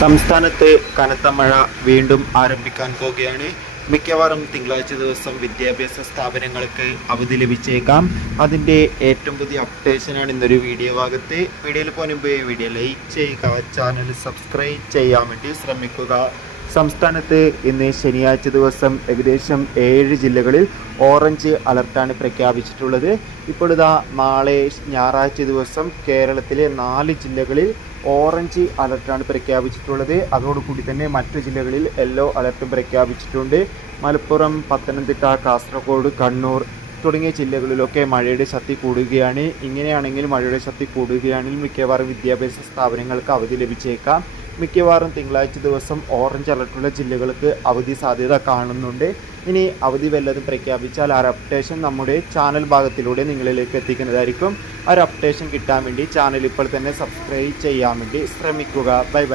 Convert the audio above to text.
സംസ്ഥാനത്ത് കനത്ത മഴ വീണ്ടും ആരംഭിക്കാൻ പോകുകയാണ്. മിക്കവാറും തിങ്കളാഴ്ച ദിവസം വിദ്യാഭ്യാസ സ്ഥാപനങ്ങൾക്ക് അവധി ലഭിച്ചേക്കാം. അതിൻ്റെ ഏറ്റവും പുതിയ അപ്ഡേഷനാണ് ഇന്നൊരു വീഡിയോ ഭാഗത്ത്. വീഡിയോയിൽ പോകുമ്പോൾ വീഡിയോ ലൈക്ക് ചെയ്യുക, ചാനൽ സബ്സ്ക്രൈബ് ചെയ്യാൻ വേണ്ടി ശ്രമിക്കുക. സംസ്ഥാനത്ത് ഇന്ന് ശനിയാഴ്ച ദിവസം ഏകദേശം 7 ജില്ലകളിൽ ഓറഞ്ച് അലർട്ടാണ് പ്രഖ്യാപിച്ചിട്ടുള്ളത്. ഇപ്പോൾ നാളെ ഞായറാഴ്ച ദിവസം കേരളത്തിലെ 4 ജില്ലകളിൽ ഓറഞ്ച് അലർട്ടാണ് പ്രഖ്യാപിച്ചിട്ടുള്ളത്. അതോടുകൂടി തന്നെ മറ്റു ജില്ലകളിൽ യെല്ലോ അലർട്ടും പ്രഖ്യാപിച്ചിട്ടുണ്ട്. മലപ്പുറം, പത്തനംതിട്ട, കാസർഗോഡ്, കണ്ണൂർ തുടങ്ങിയ ജില്ലകളിലൊക്കെ മഴയുടെ ശക്തി കൂടുകയാണ്. ഇങ്ങനെയാണെങ്കിൽ മഴയുടെ ശക്തി കൂടുകയാണെങ്കിൽ മിക്കവാറും വിദ്യാഭ്യാസ സ്ഥാപനങ്ങൾക്ക് അവധി ലഭിച്ചേക്കാം. മിക്കവാറും തിങ്കളാഴ്ച ദിവസം ഓറഞ്ച് അലർട്ടുള്ള ജില്ലകൾക്ക് അവധി സാധ്യത കാണുന്നുണ്ട്. ഇനി അവധി വല്ലതും പ്രഖ്യാപിച്ചാൽ ആ അപ്ഡേഷൻ നമ്മുടെ ചാനൽ ഭാഗത്തിലൂടെ നിങ്ങളിലേക്ക് എത്തിക്കുന്നതായിരിക്കും. ആ അപ്ഡേഷൻ കിട്ടാൻ വേണ്ടി ചാനൽ ഇപ്പോൾ തന്നെ സബ്സ്ക്രൈബ് ചെയ്യാൻ വേണ്ടി ശ്രമിക്കുക. Bye bye.